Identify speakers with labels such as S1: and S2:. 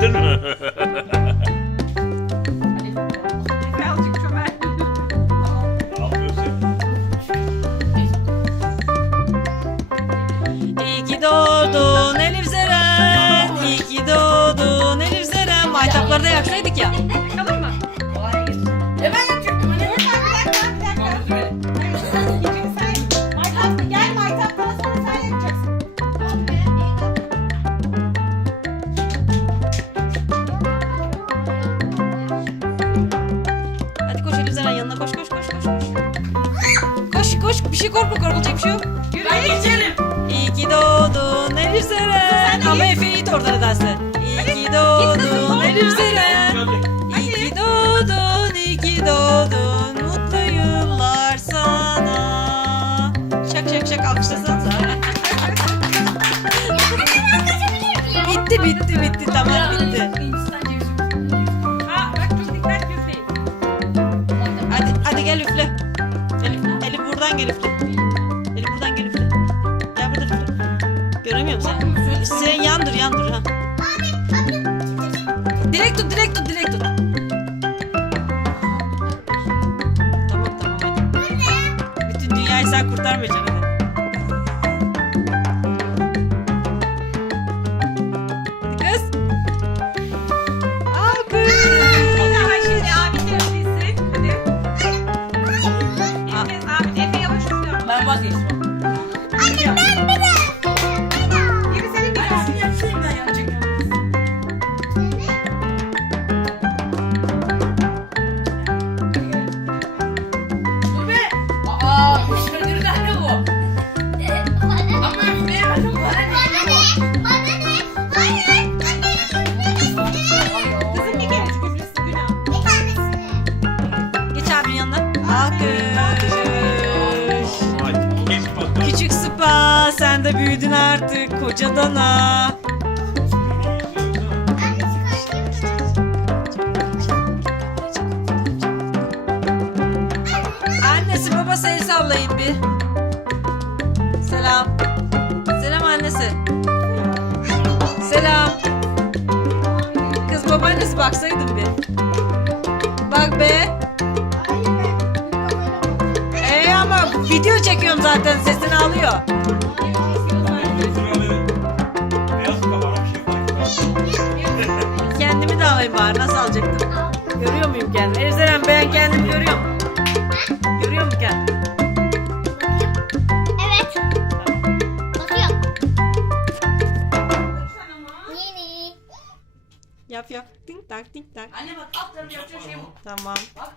S1: Değil mi?
S2: Birazcık çömel.
S3: İyi ki doğdun Elif Zeren. İyi ki doğdun Elif Zeren. Maytapları yaksaydık ya.
S2: Bir
S3: şey korkma korkulacak bir şey yok.
S4: ben geçerim.
S3: İyi ki doğdun Elif Zeren. Ama Efe'yi it orada nedense. İyi ki doğdun Elif Zeren. İyi ki doğdun, iyi ki doğdun. Mutlu yıllar sana. Şak şak şak alkışlasanıza. bitti bitti bitti tamam bitti. Direkt tut direkt tut direkt tut. Tamam tamam hadi. Bütün dünyayı sen kurtarmayacaksın hadi. Hadi kız.
S2: De
S3: büyüdün artık koca dana. Annesi babası el sallayın bir. Selam. Selam annesi. Selam. Kız babaannesi baksaydın bir. Bak be. Ama video çekiyorum zaten sesini alıyor. Kendimi? Ezeren ben kendimi görüyorum. Görüyor musun kendimi?
S5: Evet. Bakıyorum. Yeni.
S3: Yap yap. Ting tak ting tak.
S4: Anne bak alt tarafı yapacak şey bu.
S3: Tamam.
S4: Bak.